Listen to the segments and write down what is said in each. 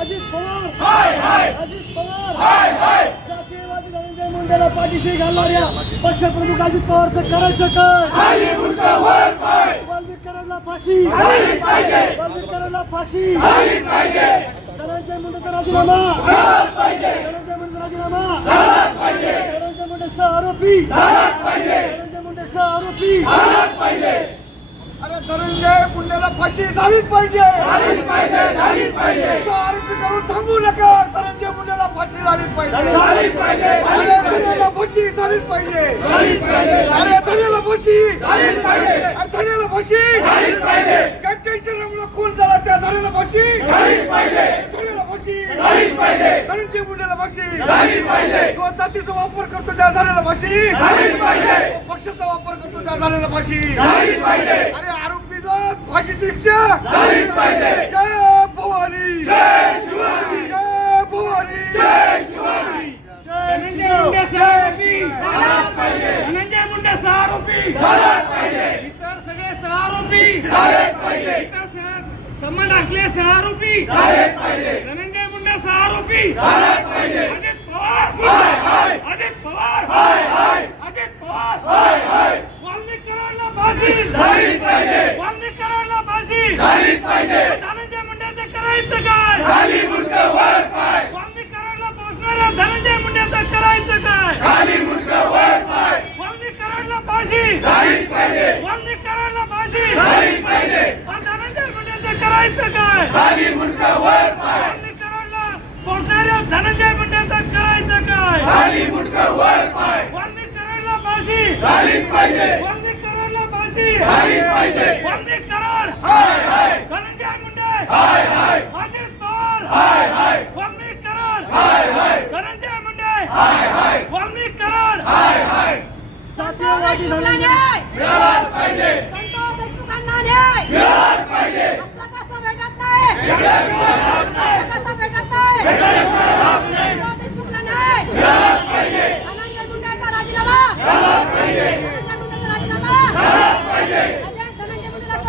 अजित पवार! अजित पवार! जातीयवादी धनंजय मुंडेला पाठीशी घालणाऱ्या पक्षप्रमुख अजित पवारचं करायचं काय? वाल्मिकरांना फाशी! वाल्मिकरांना फाशी! धनंजय मुंडेचा राजीनामा! धनंजय मुंडेचा राजीनामा! धनंजय मुंडे सह आरोपी! धनंजय मुंडे सह आरोपी! अरे धनंजय मुंडेला फाशी झालीच पाहिजे झालीच पाहिजे झालीच पाहिजे आरोपी करून थांबू नका धनंजय मुंडेला फाशी झालीच पाहिजे झालीच पाहिजे अरे धन्याला फाशी झालीच पाहिजे झालीच पाहिजे अरे धन्याला फाशी झालीच पाहिजे अरे धन्याला फाशी झालीच पाहिजे खून झाला त्या धन्याला फाशी झालीच पाहिजे धन्याला फाशी झालीच पाहिजे धनंजय मुंडेला फाशी झालीच पाहिजे तो जातीचा वापर करतो त्या धन्याला फाशी झालीच पाहिजे पक्षाचा वापर करतो त्या धन्याला फाशी झालीच पाहिजे अरे आरोपीला फाशी शिक्षा! झालीच पाहिजे. जय भवानी! जय शिवाजी जय भवानी! जय शिवाजी धनंजय मुंडे आरोपी धनंजय मुंडे आरोपी इतर सगळे आरोपी इतर सह- संबंध असले आरोपी धनंजय मुंडे आरोपी अजित पवार. अजित पवार. अजित पवार. वाल्मिकरांना फाशी वाल्मिकरांना फाशी धनंजय मुंडेचं करायचं काय? वाल्मिकरांना पोचणाऱ्या धनंजय मुंडेचं करायचं काय? वाल्मिकरांना फाशी वाल्मिकरांना फाशी पण धनंजय मुंडेचं करायचं काय? वाल्मिकरांना पोचणाऱ्या धनंजय मुंडेचं करायचं काय? वाल्मिकरांना फाशी वाल्मिकरांना फाशी वाल्मिकरण धनंजय मुंडे! अजित पवार! वाल्मिकरण धनंजय मुंडे! वाल्मिकरण जातीयवादी देशमुखांना धनंजय! न्याय संतोष देशमुखांना न्याय असं कसं भेटत नाही असं कसं भेटत नाही संतोष देशमुखला न्याय धनंजय मुंडेचा राजीनामा धनंजय मुंडेचा राजीनामा धनंजय धनंजय मुंडेला तो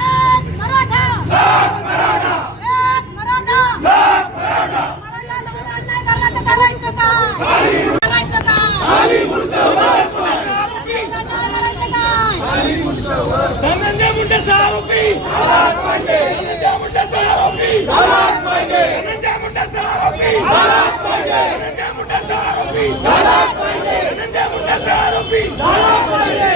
आजाद पाहिजे नंद्या मुंडाचा आरोपी आजाद पाहिजे नंद्या मुंडाचा आरोपी आजाद पाहिजे नंद्या मुंडाचा आरोपी आजाद पाहिजे नंद्या मुंडाचा आरोपी आजाद पाहिजे